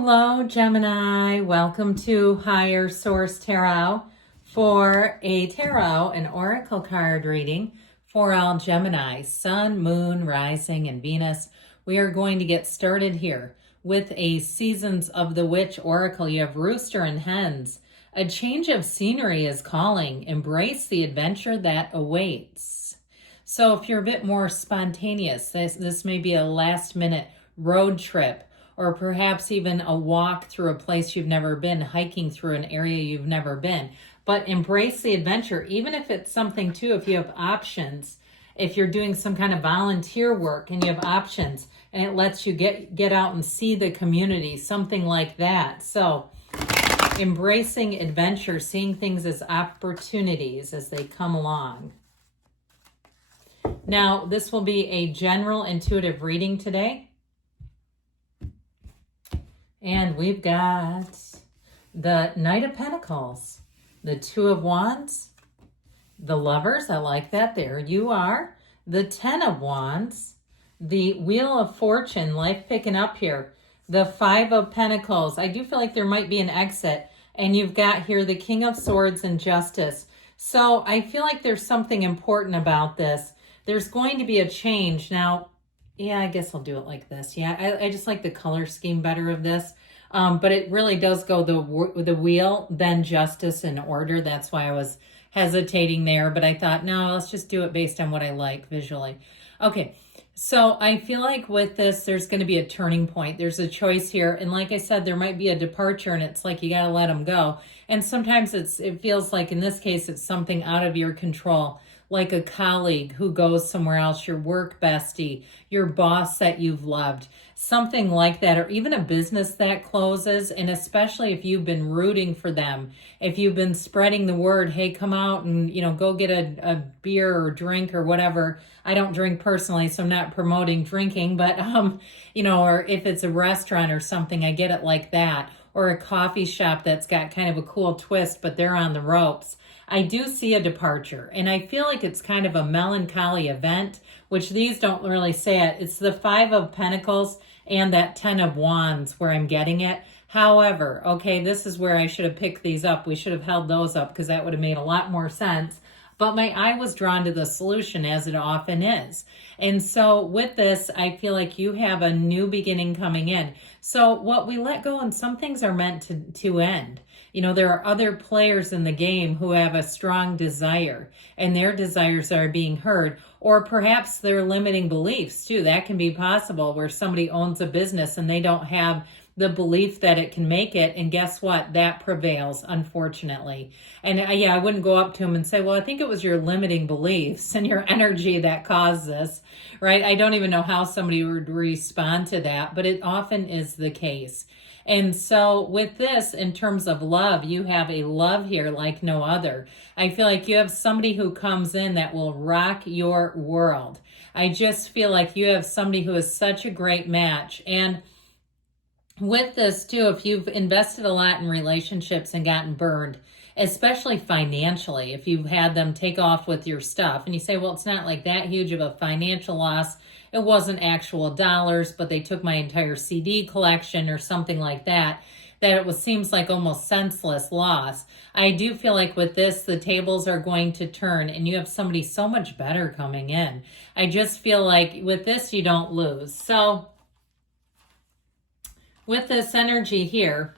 Hello, Gemini. Welcome to Higher Source Tarot for a tarot and oracle card reading for all Gemini, Sun, Moon, Rising, and Venus. We are going to get started here with a Seasons of the Witch oracle. You have Rooster and Hens. A change of scenery is calling. Embrace the adventure that awaits. So if you're a bit more spontaneous, this may be a last-minute road trip, or perhaps even a walk through a place you've never been, hiking through an area you've never been. But embrace the adventure, even if it's something too, if you have options, if you're doing some kind of volunteer work and you have options and it lets you get out and see the community, something like that. So embracing adventure, seeing things as opportunities as they come along. Now, this will be a general intuitive reading today. And we've got the Knight of Pentacles, the Two of Wands, the Lovers, I like that, there you are, the Ten of Wands, the Wheel of Fortune, life picking up here, the Five of Pentacles. I do feel like there might be an exit, and you've got here the King of Swords and Justice. So I feel like there's something important about this. There's going to be a change. Now, yeah, I guess I'll do it like this. Yeah, I just like the color scheme better of this. But it really does go the wheel, then justice and order. That's why I was hesitating there. But I thought, no, let's just do it based on what I like visually. Okay, so I feel like with this, there's going to be a turning point. There's a choice here. And like I said, there might be a departure, and it's like you got to let them go. And sometimes it feels like, in this case, it's something out of your control, like a colleague who goes somewhere else, your work bestie, your boss that you've loved, something like that, or even a business that closes. And especially if you've been rooting for them, if you've been spreading the word, hey, come out and, go get a beer or drink or whatever. I don't drink personally, so I'm not promoting drinking, but, or if it's a restaurant or something, I get it like that, or a coffee shop that's got kind of a cool twist, but they're on the ropes. I do see a departure, and I feel like it's kind of a melancholy event, which these don't really say it. It's the Five of Pentacles and that Ten of Wands where I'm getting it. However, okay, this is where I should have picked these up. We should have held those up because that would have made a lot more sense. But my eye was drawn to the solution, as it often is. And so with this, I feel like you have a new beginning coming in. So what we let go, and some things are meant to end. There are other players in the game who have a strong desire, and their desires are being heard, or perhaps they're limiting beliefs too. That can be possible, where somebody owns a business and they don't have the belief that it can make it. And guess what? That prevails, unfortunately. And I wouldn't go up to them and say, well, I think it was your limiting beliefs and your energy that caused this, right? I don't even know how somebody would respond to that, but it often is the case. And so with this, in terms of love, you have a love here like no other. I feel like you have somebody who comes in that will rock your world. I just feel like you have somebody who is such a great match. And with this too, if you've invested a lot in relationships and gotten burned, especially financially, if you've had them take off with your stuff and you say, well, it's not like that huge of a financial loss. It wasn't actual dollars, but they took my entire CD collection or something like that, seems like almost senseless loss. I do feel like with this, the tables are going to turn and you have somebody so much better coming in. I just feel like with this, you don't lose. So with this energy here,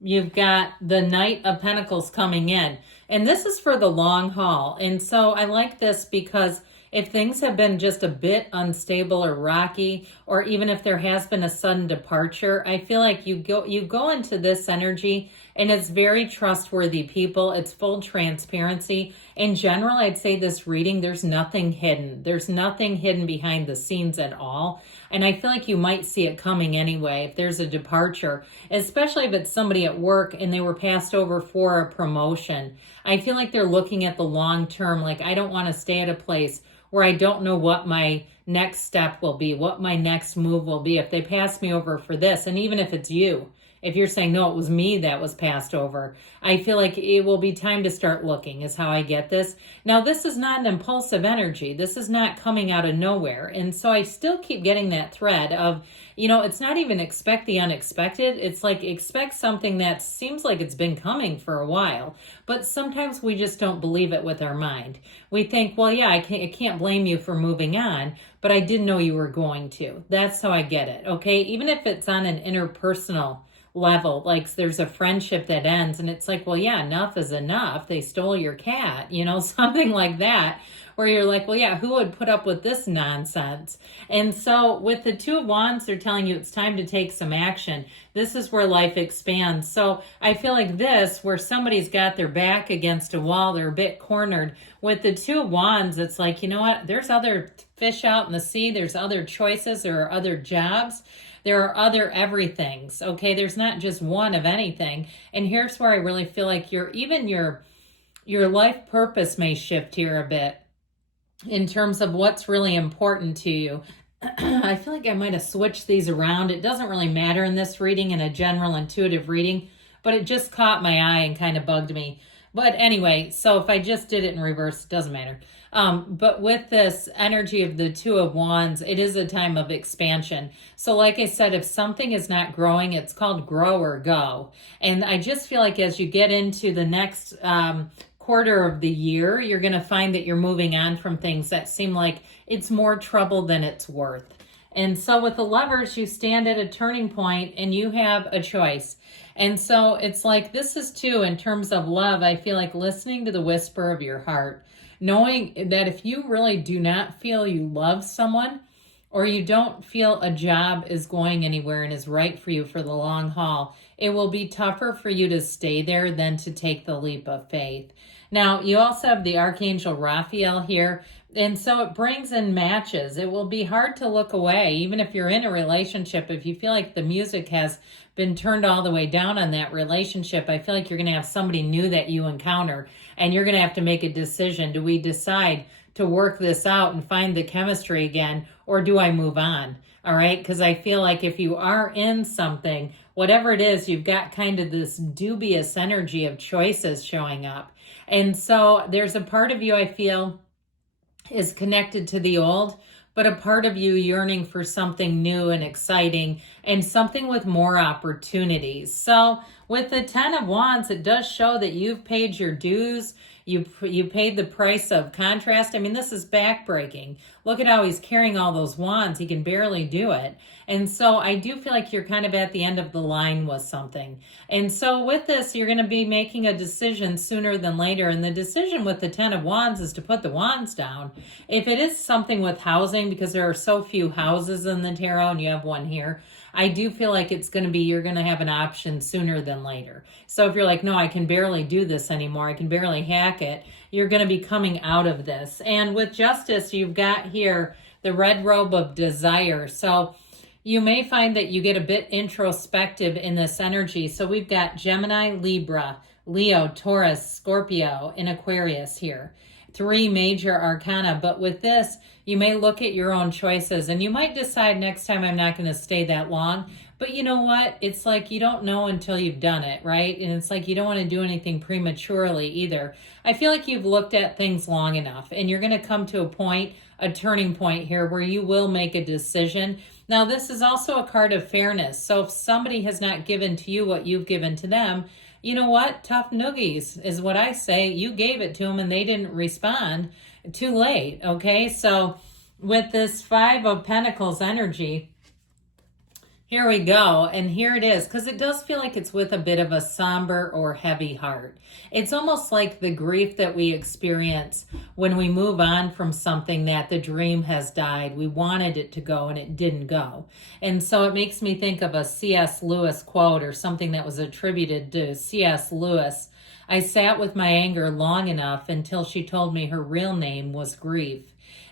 you've got the Knight of Pentacles coming in. And this is for the long haul. And so I like this because if things have been just a bit unstable or rocky, or even if there has been a sudden departure, I feel like you go into this energy and it's very trustworthy people. It's full transparency. In general, I'd say this reading, there's nothing hidden. There's nothing hidden behind the scenes at all. And I feel like you might see it coming anyway if there's a departure, especially if it's somebody at work and they were passed over for a promotion. I feel like they're looking at the long term, like I don't want to stay at a place where I don't know what my next step will be, what my next move will be if they pass me over for this. And even if it's you, if you're saying, no, it was me that was passed over, I feel like it will be time to start looking, is how I get this. Now, this is not an impulsive energy. This is not coming out of nowhere. And so I still keep getting that thread of, it's not even expect the unexpected. It's like expect something that seems like it's been coming for a while. But sometimes we just don't believe it with our mind. We think, well, yeah, I can't blame you for moving on, but I didn't know you were going to. That's how I get it, okay? Even if it's on an interpersonal level, like there's a friendship that ends and it's like, well, yeah, enough is enough. They stole your cat, something like that, where you're like, well, yeah, who would put up with this nonsense? And so with the Two of Wands, they're telling you it's time to take some action. This is where life expands. So I feel like this, where somebody's got their back against a wall, they're a bit cornered. With the Two of Wands, it's like, you know what? There's other fish out in the sea. There's other choices. There are other jobs. There are other everythings, okay? There's not just one of anything. And here's where I really feel like your life purpose may shift here a bit in terms of what's really important to you. I feel like I might have switched these around. It doesn't really matter in this reading, in a general intuitive reading, but it just caught my eye and kind of bugged me. But anyway, so if I just did it in reverse, it doesn't matter. But with this energy of the Two of Wands, it is a time of expansion. So like I said, if something is not growing, it's called grow or go. And I just feel like as you get into the next quarter of the year, you're going to find that you're moving on from things that seem like it's more trouble than it's worth. And so with the Lovers, you stand at a turning point and you have a choice. And so it's like, this is too, in terms of love, I feel like listening to the whisper of your heart, knowing that if you really do not feel you love someone, or you don't feel a job is going anywhere and is right for you for the long haul, it will be tougher for you to stay there than to take the leap of faith. Now, you also have the Archangel Raphael here, and so it brings in matches. It will be hard to look away, even if you're in a relationship. If you feel like the music has been turned all the way down on that relationship, I feel like you're going to have somebody new that you encounter, and you're going to have to make a decision. Do we decide to work this out and find the chemistry again, or do I move on? All right, because I feel like if you are in something, whatever it is, you've got kind of this dubious energy of choices showing up. And so there's a part of you I feel is connected to the old, but a part of you yearning for something new and exciting and something with more opportunities. So with the Ten of Wands, it does show that you've paid your dues. You paid the price of contrast. I mean, this is backbreaking. Look at how he's carrying all those wands. He can barely do it. And so I do feel like you're kind of at the end of the line with something. And so with this, you're going to be making a decision sooner than later. And the decision with the Ten of Wands is to put the wands down. If it is something with housing, because there are so few houses in the tarot and you have one here, I do feel like it's going to be, you're going to have an option sooner than later. So if you're like, no, I can barely do this anymore, I can barely hack it, you're going to be coming out of this. And with Justice, you've got here the red robe of desire. So you may find that you get a bit introspective in this energy. So we've got Gemini, Libra, Leo, Taurus, Scorpio, and Aquarius here. 3 major arcana. But with this, you may look at your own choices and you might decide next time I'm not going to stay that long. But you know what? It's like you don't know until you've done it, right? And it's like you don't want to do anything prematurely either. I feel like you've looked at things long enough and you're going to come to a point, a turning point here where you will make a decision. Now, this is also a card of fairness. So if somebody has not given to you what you've given to them, you know what? Tough noogies is what I say. You gave it to them and they didn't respond. Too late, okay? So with this 5 of Pentacles energy, here we go. And here it is, because it does feel like it's with a bit of a somber or heavy heart. It's almost like the grief that we experience when we move on from something that the dream has died. We wanted it to go and it didn't go. And so it makes me think of a C.S. Lewis quote or something that was attributed to C.S. Lewis. I sat with my anger long enough until she told me her real name was grief.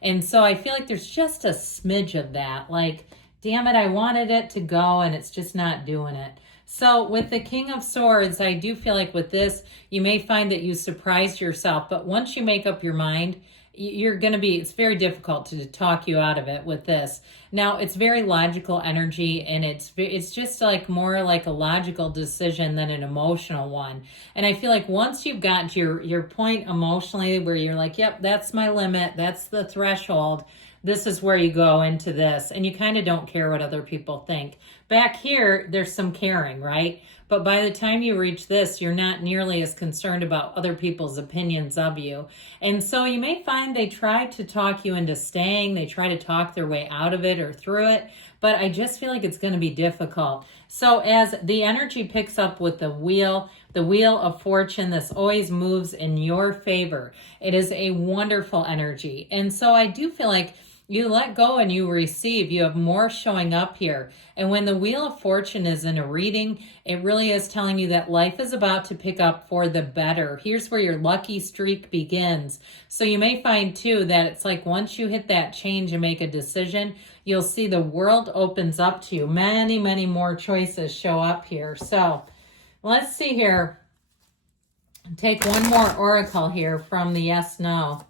And so I feel like there's just a smidge of that, like, damn it, I wanted it to go and it's just not doing it. So with the King of Swords, I do feel like with this, you may find that you surprised yourself. But once you make up your mind, you're going to be, it's very difficult to talk you out of it with this. Now, it's very logical energy, and it's just like more like a logical decision than an emotional one. And I feel like once you've gotten to your point emotionally where you're like, yep, that's my limit, that's the threshold, this is where you go into this, and you kind of don't care what other people think. Back here, there's some caring, right? But by the time you reach this, you're not nearly as concerned about other people's opinions of you. And so you may find they try to talk you into staying. They try to talk their way out of it or through it. But I just feel like it's going to be difficult. So as the energy picks up with the wheel of fortune, this always moves in your favor. It is a wonderful energy. And so I do feel like you let go and you receive. You have more showing up here. And when the Wheel of Fortune is in a reading, it really is telling you that life is about to pick up for the better. Here's where your lucky streak begins. So you may find too that it's like once you hit that change and make a decision, you'll see the world opens up to you. Many, many more choices show up here. So let's see here. Take one more oracle here from the yes, no.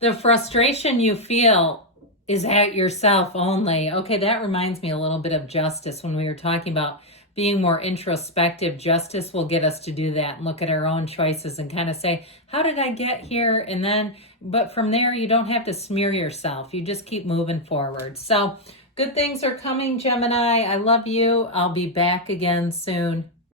The frustration you feel is at yourself only. Okay, that reminds me a little bit of justice when we were talking about being more introspective. Justice will get us to do that and look at our own choices and kind of say, how did I get here? And then, but from there, you don't have to smear yourself. You just keep moving forward. So good things are coming, Gemini. I love you. I'll be back again soon.